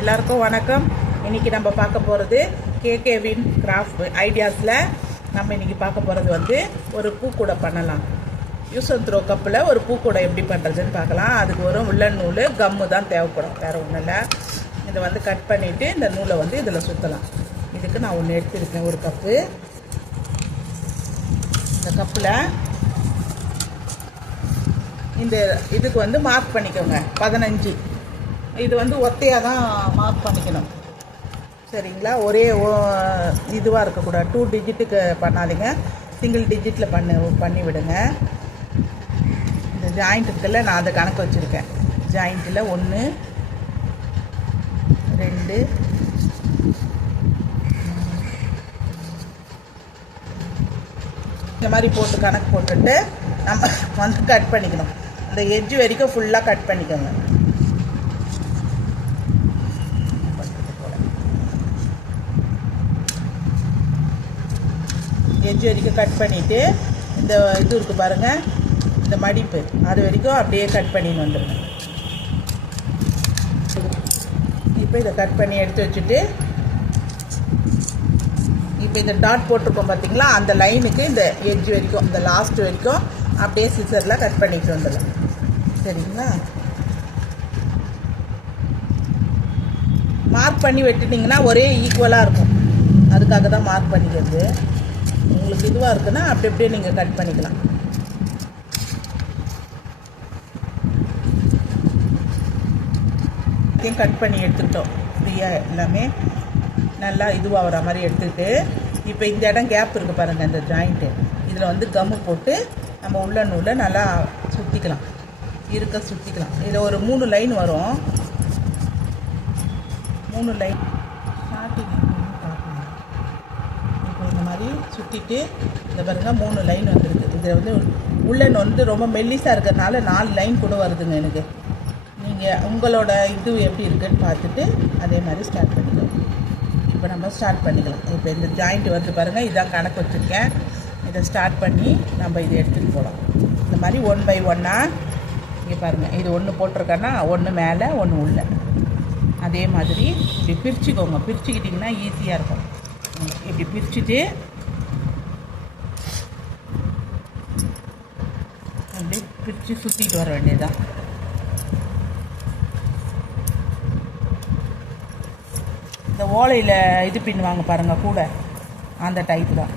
எல்லாருக்கும் வணக்கம். இன்றைக்கி நம்ம பார்க்க போகிறது கேகேவின் கிராஃப்ட் ஐடியாஸில் நம்ம இன்றைக்கி பார்க்க போகிறது வந்து ஒரு பூக்கூடை பண்ணலாம். யூஸ் அண்ட் த்ரோ கப்பில் ஒரு பூக்கூடை எப்படி பண்ணுறதுன்னு பார்க்கலாம். அதுக்கு ஒரு உள்ளன் நூல் கம்மு தான் தேவைப்படும், வேறு ஒன்றும் இல்லை. இதை வந்து கட் பண்ணிவிட்டு இந்த நூலை வந்து இதில் சுற்றலாம். இதுக்கு நான் ஒன்று எடுத்துருக்கேன், ஒரு கப்பு. இந்த கப்பில் இந்த இதுக்கு வந்து மார்க் பண்ணிக்கோங்க 15. இது வந்து ஒத்தையாக தான் மார்க் பண்ணிக்கணும், சரிங்களா? ஒரே இதுவாக இருக்கக்கூடாது, 2 டிஜிட்டுக்கு பண்ணாதீங்க, சிங்கிள் டிஜிட்டில் பண்ணி விடுங்க. இந்த ஜாயிண்ட்டுக்குள்ள நான் அதை கணக்கு வச்சுருக்கேன். ஜாயிண்ட்டில் 1 2 இந்த மாதிரி போட்டு கணக்கு போட்டுட்டு நம்ம வந்து கட் பண்ணிக்கணும். இந்த எட்ஜ் வரைக்கும் ஃபுல்லாக கட் பண்ணிக்கோங்க. எட்ஜ் வரைக்கும் கட் பண்ணிவிட்டு இந்த இது இருக்குது பாருங்கள், இந்த மடிப்பு அது வரைக்கும் அப்படியே கட் பண்ணின்னு வந்துடுங்க. இப்போ இதை கட் பண்ணி எடுத்து வச்சுட்டு, இப்போ இந்த டாட் போட்டிருக்கோம் பார்த்தீங்களா, அந்த லைனுக்கு இந்த எட்ஜ் வரைக்கும், இந்த லாஸ்ட் வரைக்கும் அப்படியே சிசரில் கட் பண்ணிட்டு வந்துடலாம், சரிங்களா? மார்க் பண்ணி வெட்டிட்டிங்கன்னா ஒரே ஈக்குவலாக இருக்கும், அதுக்காக தான் மார்க் பண்ணிக்கிறது. உங்களுக்கு இதுவாக இருக்குன்னா அப்படி அப்படியே நீங்கள் கட் பண்ணிக்கலாம். கட் பண்ணி எடுத்துக்கிட்டோம் ஃப்ரீயாக, எல்லாமே நல்லா இதுவாக வர மாதிரி எடுத்துக்கிட்டு, இப்போ இந்த இடம் கேப் இருக்குது பாருங்கள், இந்த ஜாயிண்ட்டு, இதில் வந்து கம்மு போட்டு நம்ம உள்ள நூலை நல்லா சுற்றிக்கலாம், சுற்றிக்கலாம். இதில் ஒரு 3 லைன் வரும், 3 லைன் ஸ்டார்டிங். இப்போ இந்த மாதிரி சுற்றிட்டு இந்த பாருங்கள் 3 லைன் வந்துருக்கு. இதில் வந்து உள்ளன் வந்து ரொம்ப மெல்லிஸாக இருக்கிறதுனால 4 லைன் கூட வருதுங்க எனக்கு. நீங்கள் உங்களோட இது எப்படி இருக்குன்னு பார்த்துட்டு அதே மாதிரி ஸ்டார்ட் பண்ணிக்கலாம். இப்போ நம்ம ஸ்டார்ட் பண்ணிக்கலாம். இப்போ இந்த ஜாயிண்ட் வந்து பாருங்கள், இதான் கணக்கு வச்சுருக்கேன். இதை ஸ்டார்ட் பண்ணி நம்ம இதை எடுத்துகிட்டு போகலாம். இந்த மாதிரி 1 by 1 இங்கே பாருங்கள், இது 1 போட்டிருக்கேன்னா 1 மேலே 1 உள்ள, அதே மாதிரி இப்படி பிரிச்சுக்கோங்க. பிரிச்சுக்கிட்டிங்கன்னா ஈஸியாக இருக்கும். இப்படி பிரிச்சுட்டு அப்படி பிரித்து சுற்றிட்டு வர வேண்டியதுதான். இந்த ஓலையில் இது பின்னுவாங்க பாருங்கள் கூட, அந்த டைப் தான்.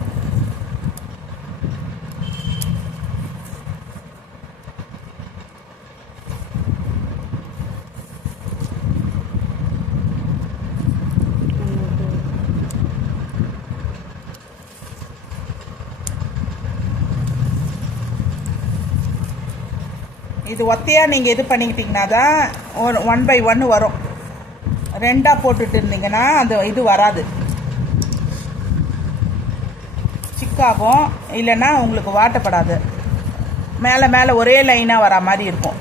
இது ஒத்தையாக நீங்கள் இது பண்ணிக்கிட்டிங்கன்னா தான் 1 by 1 வரும். 2 போட்டுட்டு இருந்தீங்கன்னா அந்த இது வராது, சிக்காகும், இல்லைன்னா உங்களுக்கு வாட்டப்படாது. மேலே ஒரே லைனாக வரா மாதிரி இருக்கும்.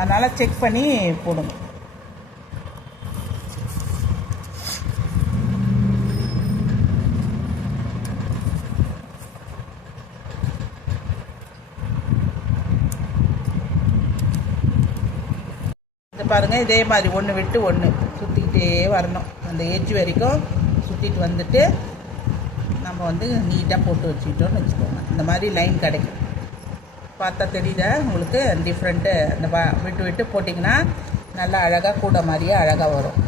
அதனால் செக் பண்ணி போடுங்க. பாருங்கள், இதே மாதிரி 1 விட்டு 1 சுற்றிக்கிட்டே வரணும். அந்த எட்ஜ் வரைக்கும் சுற்றிட்டு வந்துட்டு நம்ம வந்து நீட்டாக போட்டு வச்சுக்கிட்டோன்னு வச்சுக்கோங்க. இந்த மாதிரி லைன் கிடைக்கும். பார்த்தா தெரியுதா உங்களுக்கு டிஃப்ரெண்ட்டு? இந்த விட்டு விட்டு போட்டிங்கன்னா நல்லா அழகாக கூட மாதிரியே அழகாக வரும்.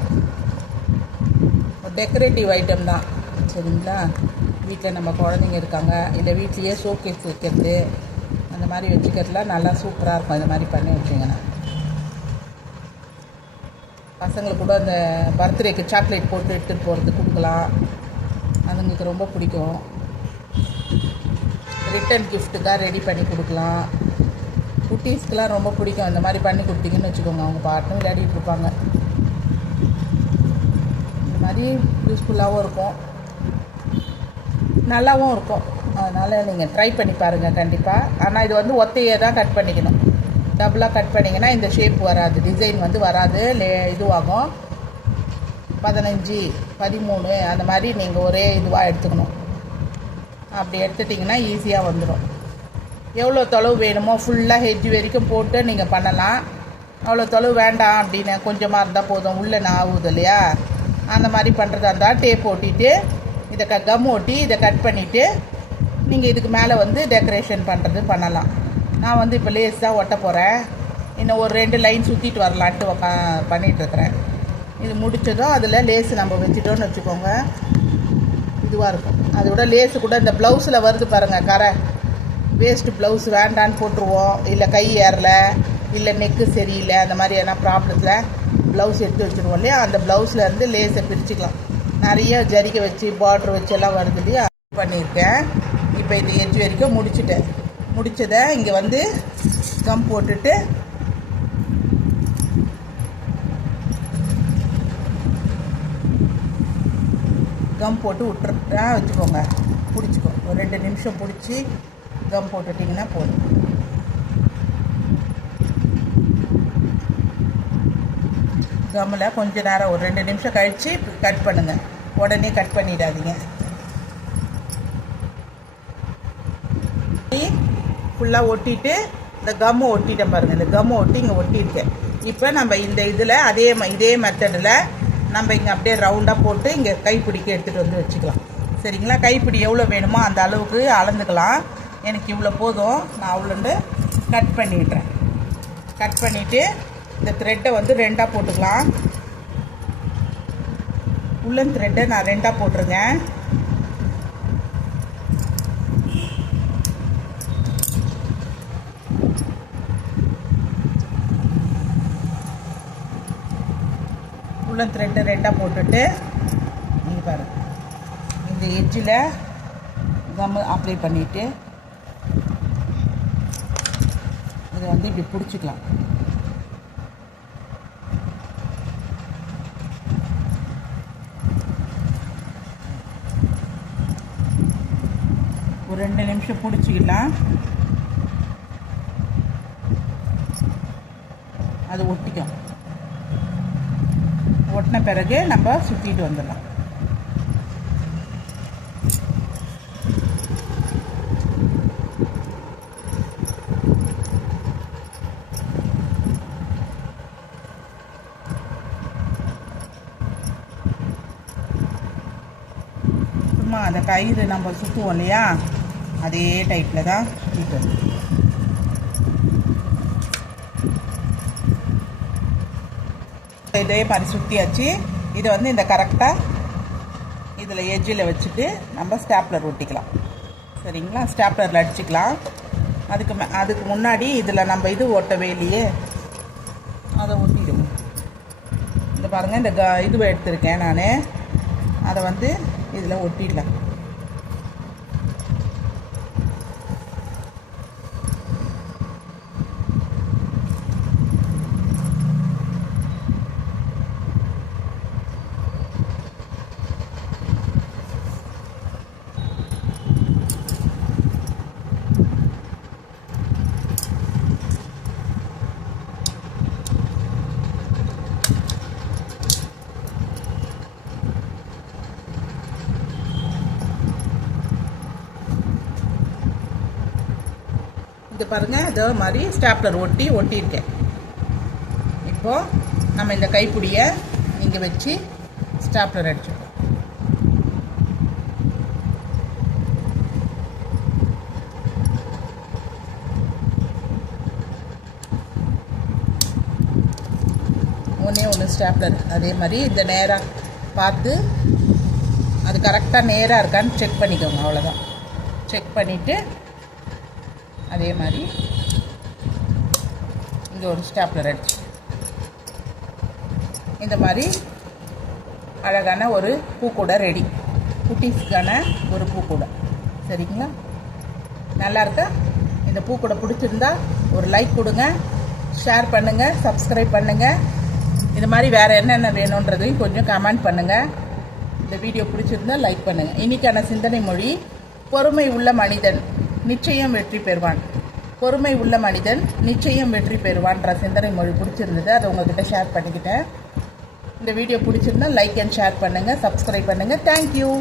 ஒரு டெக்கரேட்டிவ் ஐட்டம் தான், சரிங்களா? வீட்டில் நம்ம குழந்தைங்க இருக்காங்க, இல்லை வீட்லேயே ஷோகேஸ் வைக்கிறது, அந்த மாதிரி வச்சுக்கிறதுலாம் நல்லா சூப்பராக இருக்கும். இந்த மாதிரி பண்ணி வச்சிங்கன்னா பசங்களுக்கு கூட அந்த பர்த்டேக்கு சாக்லேட் போட்டு எடுத்துகிட்டு போகிறது கொடுக்கலாம், அதுங்களுக்கு ரொம்ப பிடிக்கும். ரிட்டன் கிஃப்ட்டுக்காக ரெடி பண்ணி கொடுக்கலாம். குட்டீஸ்க்கெலாம் ரொம்ப பிடிக்கும். இந்த மாதிரி பண்ணி கொடுத்தீங்கன்னு வச்சுக்கோங்க, அவங்க பாட்டும் விளையாடிட்டு இருப்பாங்க. இந்த மாதிரி யூஸ்ஃபுல்லாகவும் இருக்கும், நல்லாவும் இருக்கும். அதனால் நீங்கள் ட்ரை பண்ணி பாருங்கள் கண்டிப்பாக. ஆனால் இது வந்து ஒத்தையை தான் கட் பண்ணிக்கணும். டபுளாக கட் பண்ணிங்கன்னா இந்த ஷேப் வராது, டிசைன் வந்து வராது, இதுவாகும். 15 13 அந்த மாதிரி நீங்கள் ஒரே இதுவாக எடுத்துக்கணும். அப்படி எடுத்துட்டிங்கன்னா ஈஸியாக வந்துடும். எவ்வளோ தொலைவு வேணுமோ ஃபுல்லாக ஹெட்ஜ் வரைக்கும் போட்டு நீங்கள் பண்ணலாம். அவ்வளோ தொலைவு வேண்டாம் அப்படின்னு கொஞ்சமாக இருந்தால் போதும், உள்ளே ஆகுது இல்லையா, அந்த மாதிரி பண்ணுறதா இருந்தால் டேப் ஒட்டிட்டு இதை கம் ஒட்டி இதை கட் பண்ணிவிட்டு நீங்கள் இதுக்கு மேலே வந்து டெக்கரேஷன் பண்ணுறது பண்ணலாம். நான் வந்து இப்போ லேஸ் தான் ஒட்ட போகிறேன். இன்னும் ஒரு 2 லைன் சுற்றிட்டு வரலான்ட்டு பண்ணிகிட்ருக்குறேன். இது முடித்ததும் அதில் லேஸு நம்ம வச்சுட்டோன்னு வச்சுக்கோங்க, இதுவாக இருக்கும். அதோட லேஸு கூட இந்த ப்ளவுஸில் வருது பாருங்கள், கரை வேஸ்ட்டு ப்ளவுஸ் வேண்டான்னு போட்டுருவோம். இல்லை கை ஏறல, இல்லை நெக்கு சரியில்லை, அந்த மாதிரி எதனா ப்ராப்ளத்தில் ப்ளவுஸ் எடுத்து வச்சுருவோம் இல்லையா, அந்த ப்ளவுஸில் லேஸை பிரிச்சுக்கலாம். நிறைய ஜரிகை வச்சு பார்ட்ரு வச்சு எல்லாம் வருது இல்லையா, பண்ணியிருக்கேன். இப்போ இந்த எட்ஜ் வரைக்கும் முடிச்சதை இங்கே வந்து கம் போட்டுட்டு கம் போட்டு விட்டுறா வச்சுக்கோங்க. பிடிச்சிக்கோ, ஒரு 2 நிமிஷம் பிடிச்சி கம் போட்டுட்டிங்கன்னா போதும். கம்மில் கொஞ்ச நேரம் ஒரு 2 நிமிஷம் கழித்து கட் பண்ணுங்கள். உடனே கட் பண்ணிடாதீங்க. ஃபுல்லாக ஒட்டிட்டு இந்த கம்மை ஒட்டிட்டேன் பாருங்கள், இந்த கம்மை ஒட்டி இங்கே ஒட்டியிருக்கேன். இப்போ நம்ம இந்த இதில் இதே மெத்தடில் நம்ம இங்கே அப்படியே ரவுண்டாக போட்டு இங்கே கைப்பிடிக்கு எடுத்துகிட்டு வந்து வச்சுக்கலாம். சரிங்களா? கைப்பிடி எவ்வளோ வேணுமோ அந்த அளவுக்கு அளந்துக்கலாம். எனக்கு இவ்வளோ போதும், நான் அவ்வளோண்டு கட் பண்ணிடுறேன். கட் பண்ணிவிட்டு இந்த த்ரெட்டை வந்து 2ஆக போட்டுக்கலாம். உள்ளன் த்ரெட்டை நான் 2ஆக போட்டிருக்கேன். உள்ளன் த்ரெட்டை 2ஆக போட்டுட்டு நீங்கள் பாருங்கள், இந்த எட்ஜில் கம்மு அப்ளை பண்ணிவிட்டு இதை வந்து இப்படி பிடிச்சிக்கலாம். ஒரு 2 நிமிஷம் பிடிச்சிக்கலாம். அது ஒட்டிக்கும். ஒட்டின பிறகு நம்ம சுற்றிட்டு வந்துடலாம். சும்மா அந்த கயிறு நம்ம சுற்றுவோம் இல்லையா, அதே டைப்பில் தான் சுற்றிட்டு இதே மாதிரி சுற்றியாச்சு. இதை வந்து இந்த கரெக்டாக இதில் எட்ஜில் வச்சுட்டு நம்ம ஸ்டாப்லர் ஒட்டிக்கலாம். சரிங்களா? ஸ்டாப்லரில் அடிச்சுக்கலாம். அதுக்கு முன்னாடி இதில் நம்ம இது ஒட்டவே இல்லையே, அதை ஒட்டிடுவோம். இந்த பாருங்கள், இந்த இதுவை எடுத்திருக்கேன் நான், அதை வந்து இதில் ஒட்டிடலாம். இது பாருங்கள், இதே மாதிரி ஸ்டாப்லர் ஒட்டியிருக்கேன். இப்போது நம்ம இந்த கைப்பிடியை இங்கே வச்சு ஸ்டாப்லர் அடிச்சுப்போம். ஒன்று ஸ்டாப்லர் அதே மாதிரி இந்த நேராக பார்த்து அது கரெக்டாக நேராக இருக்கான்னு செக் பண்ணிக்கோங்க. அவ்வளோதான். செக் பண்ணிவிட்டு அதே மாதிரி இங்கே ஒரு ஸ்டாப்லர் அடிச்சு இந்த மாதிரி அழகான ஒரு பூக்கூடை ரெடி. குட்டீஸ்க்கான ஒரு பூக்கூடை. சரிங்களா? நல்லா இருக்கா? இந்த பூக்கூடை பிடிச்சிருந்தா ஒரு லைக் கொடுங்க, ஷேர் பண்ணுங்கள், சப்ஸ்கிரைப் பண்ணுங்கள். இது மாதிரி வேறு என்னென்ன வேணுன்றதையும் கொஞ்சம் கமெண்ட் பண்ணுங்கள். இந்த வீடியோ பிடிச்சிருந்தா லைக் பண்ணுங்கள். இன்றைக்கான சிந்தனை மொழி, பொறுமை உள்ள மனிதன் நிச்சயம் வெற்றி பெறுவான். பொறுமை உள்ள மனிதன் நிச்சயம் வெற்றி பெறுவான்ற சிந்தனை மொழி பிடிச்சிருந்தது, அதை உங்கள்கிட்ட ஷேர் பண்ணிக்கிட்டேன். இந்த வீடியோ பிடிச்சிருந்தா லைக் அண்ட் ஷேர் பண்ணுங்கள், சப்ஸ்கிரைப் பண்ணுங்கள். தேங்க்யூ.